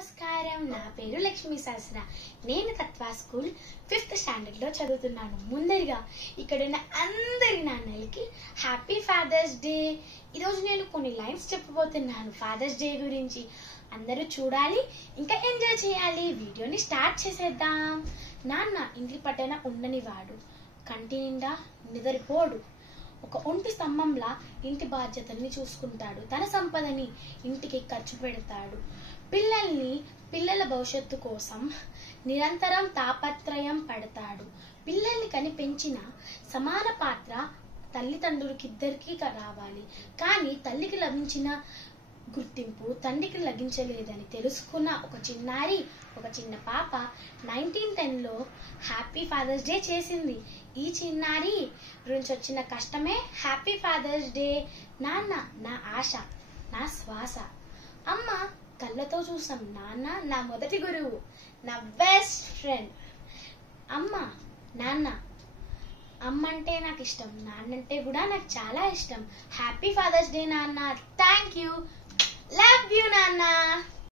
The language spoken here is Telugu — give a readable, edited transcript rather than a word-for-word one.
నమస్కారం. నా పేరు లక్ష్మీ సహస్ర. నేను తత్వా స్కూల్ 5th స్టాండర్డ్ లో చదువుతున్నాను. ముందరిగా ఇక్కడున్న అందరి నాన్నలకి హ్యాపీ ఫాదర్స్ డే. ఈరోజు నేను కొన్ని లైన్స్ చెప్పబోతున్నాను ఫాదర్స్ డే గురించి. అందరూ చూడాలి, ఇంకా ఎంజాయ్ చేయాలి. వీడియోని స్టార్ట్ చేసేద్దాం. నాన్న ఇంటి పట్టణ ఉండనివాడు, కంటి నిండా నిద్రపోడు. ఒక ఒంటి స్తంభంలా ఇంటి బాధ్యతల్ని చూసుకుంటాడు. తన సంపదని ఇంటికి ఖర్చు పెడతాడు. పిల్లల భవిష్యత్తు కోసం నిరంతరం తాపత్రయం పడతాడు. పిల్లల్ని కని పెంచిన సమాన పాత్ర తల్లిదండ్రులకిద్దరికీ రావాలి. కానీ తల్లికి లభించిన గుర్తింపు తండ్రికి లభించలేదని తెలుసుకున్న ఒక చిన్నారి, ఒక చిన్న పాప 1910లో హ్యాపీ ఫాదర్స్ డే చేసింది. ఈ చిన్నారి గురించి వచ్చిన కష్టమే హ్యాపీ ఫాదర్స్ డే. నాన్న నా ఆశ, నా శ్వాస. అమ్మ కళ్ళతో చూసాం. నాన్న నా మొదటి గురువు, నా బెస్ట్ ఫ్రెండ్. అమ్మ నాన్న, అమ్మ అంటే నాకు ఇష్టం, నాన్నంటే కూడా నాకు చాలా ఇష్టం. హ్యాపీ ఫాదర్స్ డే నాన్న. Thank you. లవ్ యూ నాన్న.